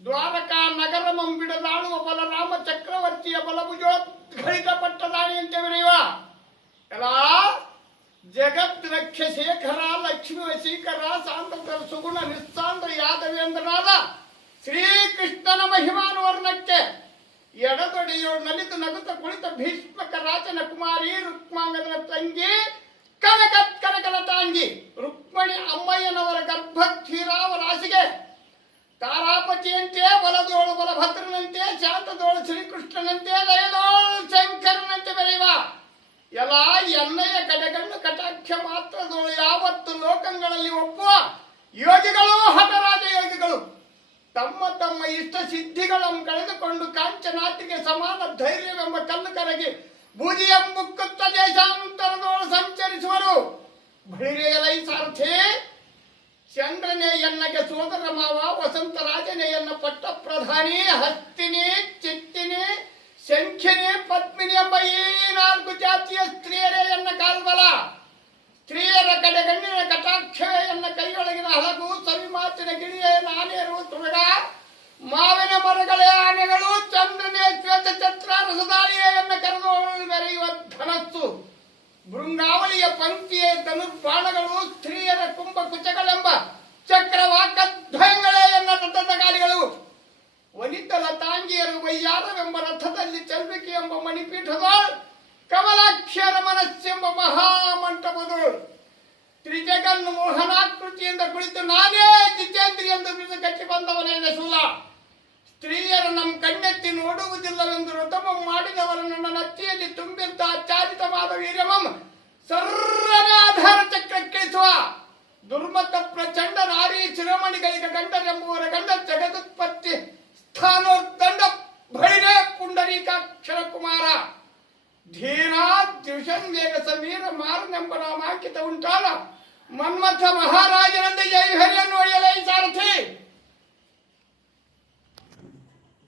ದ್ವಾರಕಾ ನಗರಮಂ ಬಿಡದಾಳುವ ಬಲರಾಮ ಚಕ್ರವರ್ತಿಯ ಬಲಭುಜೋದ್ಘಳಿತ ಪಟ್ಟದಾಣಿಯಂತೆ ಬರೆಯುವ ಎಲ್ಲ ಜಗತ್ ರಕ್ಷ ಶೇಖರ ಲಕ್ಷ್ಮಿ ವಶೀಕರ ಸಾಂದ್ರ ಸುಗುಣ ನಿಸ್ಸಾಂದ್ರ ಯಾದವೇಂದ್ರನಾದ ಶ್ರೀಕೃಷ್ಣನ ಮಹಿಮಾನುವರ್ಣಕ್ಕೆ ಎಡದೊಡೆಯೋಳು ನಲಿತು ನಗುತ್ತ ಕುಳಿತ ಭೀಷ್ಮಕ ರಾಜನ ಕುಮಾರಿ ರುಕ್ಮಾಂಗದ ತಂಗಿ ಕನಕನ ತಾಂಗಿ ರುಕ್ಮಣಿ ಅಮ್ಮಯ್ಯನವರ ಗರ್ಭ ಕ್ಷೀರಾವರಾಶಿಗೆ ತಾರಾಪತಿಯಂತೆ ಬಲದೋಳು ಬಲಭದ್ರನಂತೆ ಶಾಂತದೋಳು ಶ್ರೀಕೃಷ್ಣನಂತೆ ಲಯದೋಳು ಶಂಕರನಂತೆ ಬೆರೆಯುವ ಎಲ್ಲ ಎಣ್ಣೆಯ ಕಡೆಗಣ್ಣು ಕಟಾಕ್ಷ ಮಾತ್ರದೋಳು ಯಾವತ್ತು ಲೋಕಗಳಲ್ಲಿ ಒಪ್ಪುವ ಯೋಗಿಗಳು ಹಠರಾಜ ಯೋಗಿಗಳು ತಮ್ಮ ತಮ್ಮ ಇಷ್ಟ ಸಿದ್ಧಿಗಳನ್ನು ಕಳೆದುಕೊಂಡು ಕಾಂಚನಾಟಿಗೆ ಸಮಾನ ಧೈರ್ಯವೆಂಬ ಕಲ್ಲು ಕರಗಿ ಬೂದಿಯಂಬುಕ್ಕುತ್ತ ದೇಶಾಂತರದೋಳು ಸಂಚರಿಸುವರು. ಬಳಿರೆಯಲೈ ಸಾರ್ಥಿ ಚಂದ್ರನೇ ಎನ್ನಗೆ ಸೋದರ ಮಾವ, ವಸಂತ ರಾಜನೇ ಎನ್ನ ಪಟ್ಟ ಪ್ರಧಾನಿ, ಹಸ್ತಿನಿ, ಚಿತ್ತಿನಿ, ಶಂಖಿನಿ, ಪದ್ಮಿನಿ ಎಂಬ ಈ 4 ಜಾತಿಯ ಸ್ತ್ರೀಯರೇ ಎನ್ನ ಕಾಲ್ಬಲ. ಸ್ತ್ರೀಯರ ಕಡೆಗಣ್ಣಿನ ಕಟಾಕ್ಷವೇ ಎನ್ನ ಕೈಯೊಳಗಿನ ಹಲಗು, ಸವಿಮಾತಿನ ಗಿಳಿಯೇ ನಾನೇರು ತುಳಗ, ಮಾವಿನ ಮರಗಳೇ ಆನೆಗಳು, ಚಂದ್ರನೇ ಶ್ವೇತ ಛತ್ರ ರಸದಾಳಿಯೇ ಎನ್ನ ಕರೆದೋಳು ಮೆರೆಯುವ ಧನಸ್ಸು, ಭೃಂಗಾವಳಿಯ ಪಂಕ್ತಿಯೇ ಧನುರ್ಬಾಣಗಳು, ಸ್ತ್ರೀಯರ ಕುಂಭ ಕುಚಗಳೆಂಬ ಚಕ್ರವಾಕಧ್ವಯಗಳೇ ಎನ್ನ ರಥದಗಾಲಿಗಳು, ವನಿತ ಲತಾಂಗಿಯರು ವೈಯಾರವೆಂಬ ರಥದಲ್ಲಿ ಚಲ್ವಿಕೆ ಎಂಬ ಮಣಿಪೀಠದೋಳು, ಕಮಲಾಕ್ಷರ ಮನಸ್ಸೆಂಬ ಮಹಾಮಂಟಪದೋಳು, ತ್ರಿಜಗನ್ನು ಮೋಹನಾಕೃತಿಯಿಂದ ಕುಳಿತು ನಾನೇ ಜಿತೇಂದ್ರಿ ಎಂದು ಬಿರುದು ಕಟ್ಟಿ ಬಂದವನೇನೆ ಶೂಲ. ಸ್ತ್ರೀಯರ ನಮ್ಮ ಕಣ್ಣೆತ್ತಿ ನೋಡುವುದಿಲ್ಲವೆಂದು ವ್ರತಮಂ ಮಾಡಿದವರ ನನ್ನ ನತ್ತಿಯಲ್ಲಿ ತುಂಬಿದ್ದ ಆಚಾರಿತವಾದ ವೀರ್ಯಮಂ ಸರ್ರನೆ ಆಧಾರ ಚಕ್ರಕ್ಕಿಳಿಸುವ ದುರ್ಮತ ಪ್ರಚಂಡ ನಾರಿ ಶಿರೋಮಣಿಗಳಿಗೆ ಗಂಡರೆಂಬುವರ ಗಂಡ ಜಗದುತ್ಪತ್ತಿ ಸ್ಥಾನೋರ್ದಂಡ ಭೈರೇ ಪುಂಡರೀಕಾಕ್ಷರ ಕುಮಾರ ಧೀರ ದ್ವಿಷನ್ ವೇಗ ಸಮೀರ ಮಾರನೆಂಬ ನಾಮಾಂಕಿತ ಉಂಟಾದ ಮನ್ಮಥ ಮಹಾರಾಜನಂದ ಜೈ ಹರಿಯನ್ನು ಒಯ್ಯಲೈ ಸಾರಥಿ.